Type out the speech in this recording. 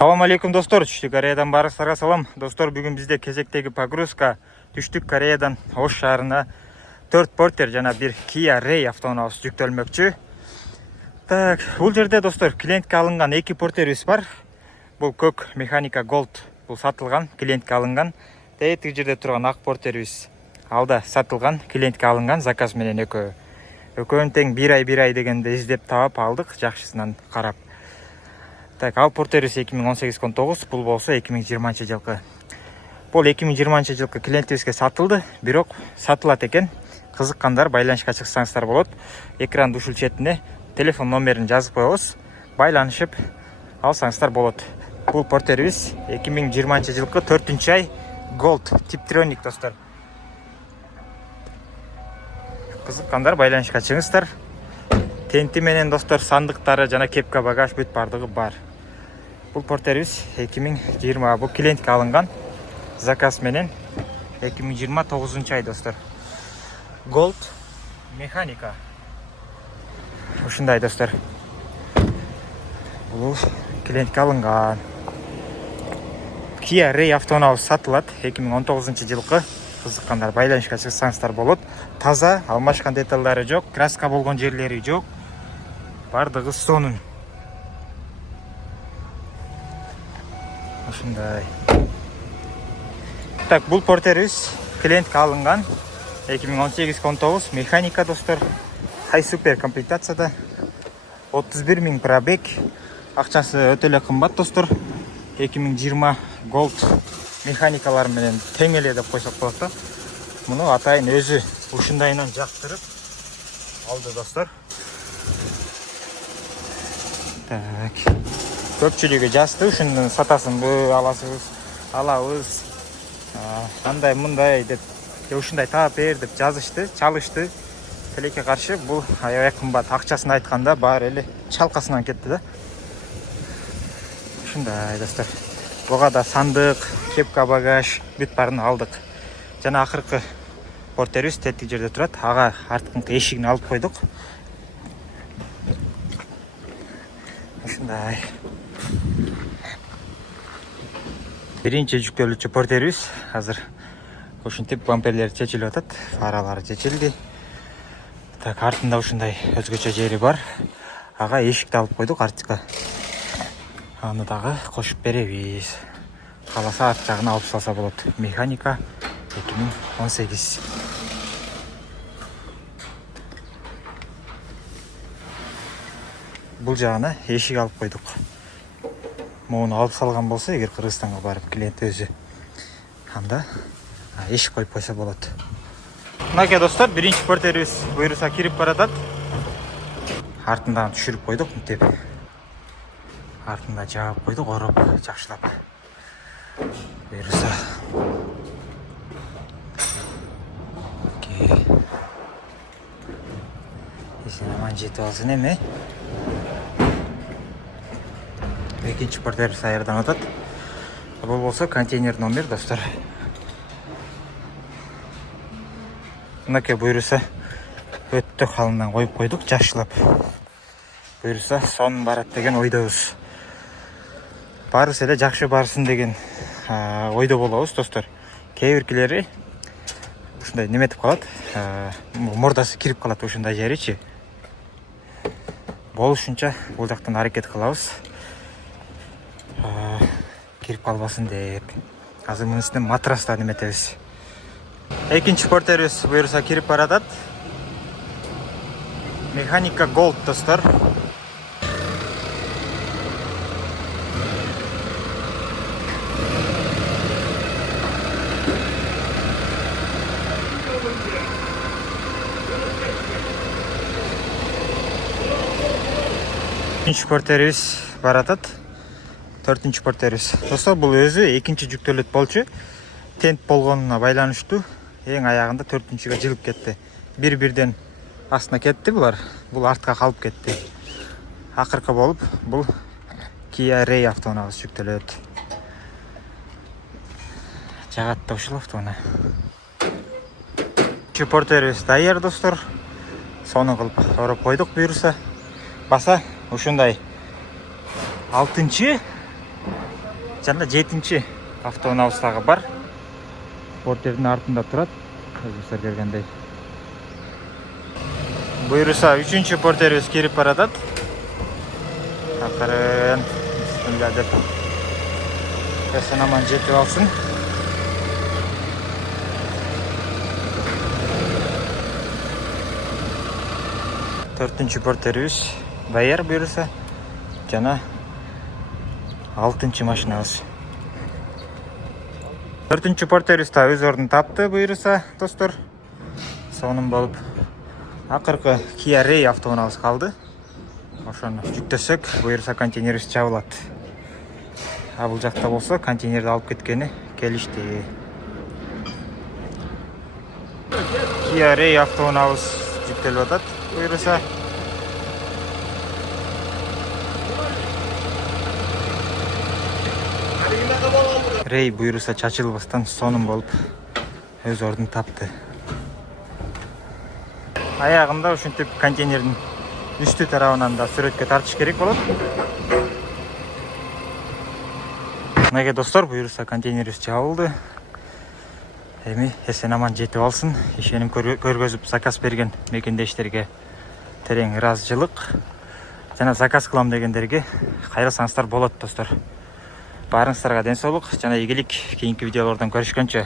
Салам алейкум достор, Түштүк Кореядан барыңыздарга салам. Достор, бүгүн бизде кезектеги погрузка Түштүк Кореядан Ош шаарына 4 портер жана бир Kia Ray автоунаабыз жүктөлмөкчү. Так, бул жерде достор клиентке алынган 2 портерибиз бар. Бул көк механика Gold, бул сатылган, клиентке алынган. Тетиги жерде турган ак портерибиз алда сатылган, клиентке алынган, заказ менен экөө. Экөөнүн тең 1 ай дегенде издеп таап алдык, жакшысынан карап. Так, ал портерибиз 2018-19, бул болсо 2020 жылкы. Бул 2020 жылкы клиентибизге сатылды, бирок сатылат экен. Кызыккандар байланышка чыксаңыздар болот. Экрандын ушул четине телефон номерин жазып коебуз. Байланышып алсаңыздар болот. Бул портерибиз 2020 жылкы 4-ай Gold Tiptronic достор. Кызыккандар байланышка чыгыңыздар. Тенти менен достор сандыктары жана кепка багаж бүт бардыгы бар. Бул портерибиз 2020, бул клиентке алынган заказ менен 2029 достор. Gold механика. Ушундай достор. Бул клиентке алынган Kia Ray автоунаабыз сатылат 2019 жылкы. Кызыккандар байланышка чыксаңыздар болот. Таза, алмашкан деталдары жок, краска болгон жерлери жок. Бардыгы сонун. Ушундай. Так, бул портерибиз клиентке алынган 2018-19 механика достор. Хай супер комплектацияда 31 000 пробег. Акчасы өтө эле кымбат достор. 2020 Gold механикалар менен тең эле деп койсок болот да. Муну атайын өзү ушундайынан жактырып алды достор. Так. Көпчүлүгү жазды, ушундун сатасынбы, алабыз. Андай мындай деп, ушундай таап бер деп жазышты, чалышты. Тилекке каршы бул аябай кымбат. Акчасын айтканда баары эле чалкасынан кетти да. Ушундай достор. Буга да сандык, кепка багаж бүт баарын алдык. Жана акыркы портерибиз тетиги жерде турат. Ага арткы эшигин алып койдук. Ушундай. Биринчи жүктөлүүчү портерибиз азыр ушинтип бамперлери чечилип атат, фаралары чечилди. Так, артында ушундай өзгөчө жери бар. Ага эшикти алып койдук артка. Аны дагы кошуп беребиз. Каласа арт жагына алып салса болот. Механика 2018. Бул жагына эшик алып койдук. Муну алып салган болсо, эгер Кыргызстанга барып клиент өзү, анда эшик коюп койсо болот. Мынакей достор, биринчи портерибиз буйруса кирип баратат. Артындан түшүрүп койдук мынтип. Артында жаап койдук, ороп, жакшылап. Буйруса. Эсине аман жетип алсын эми. Экинчи портерибиз аярдан атат. Бул болсо контейнер номер достор. Мынакей буйруса өтө калындан коюп койдук, жакшылап. Буйруса сонун барат деген ойдобуз. Барысы эле жакшы барсын деген ойдо болобуз достор. Кээ биркилери ушундай неметип калат, мордасы кирип калат ушундай жеричи. Болушунча бул жактан аракет кылабыз. Кирип калбасын деп. Азыр мунун үстүнө матраста неметебиз. Экинчи портерибиз буйруса кирип баратат. Механика Gold достор. Üçüncü porteribиз баратат. 4-чү портерибиз. Достор, бул өзү экинчи жүктөлөт болчу. Тент болгонуна байланыштуу. Эң аягында 4-чүгө жылып кетти. Бир-бирден астына кетти булар. Бул артка калып кетти. Акыркы болуп бул Kia Ray автоунаабыз жүктөлөт. Жагат да ушул автоуна. Үчүнчү портерибиз даяр достор. Сонун кылып ороп койдук буйруса. Баса ушундай 6-чы жана 7-чи автоунабыз дагы бар. Портердин артында турат. Өзүңүздөр көргөндөй. Буюрса 3-чү портерибиз кирип баратат. Акырын бисмилля деп. Эсен аман жетип алсын. 4-чү портерибиз даяр буюрса. Жана 6-чы машинабыз. 4-чү портерибиз да өз ордун тапты буюрса, достор. Сонун болуп акыркы Kia Ray автоунабыз калды. Ошону жүктөсөк, буюрса контейнерибиз жабылат. А бул жакта болсо контейнерди алып кеткени келишти. Kia Ray автоунабыз жүктөлүп атат. Буюрса Ray буюрса чачылбастан сонун болуп өз ордун тапты. Аягында ушинтип контейнердин үстү тарабынан да сүрөткө тартыш керек болот. Мынакей достор, буюрса контейнерибиз жабылды. Эми эсен аман жетип алсын. Ишеним көргөзүп заказ берген мекендештерге терең ыраазычылык. Жана заказ кылам дегендерге кайрылсаңыздар болот, достор. Барыңыздарга ден соолук жана ийгилик. Кийинки видеолордон көрүшкөнчө.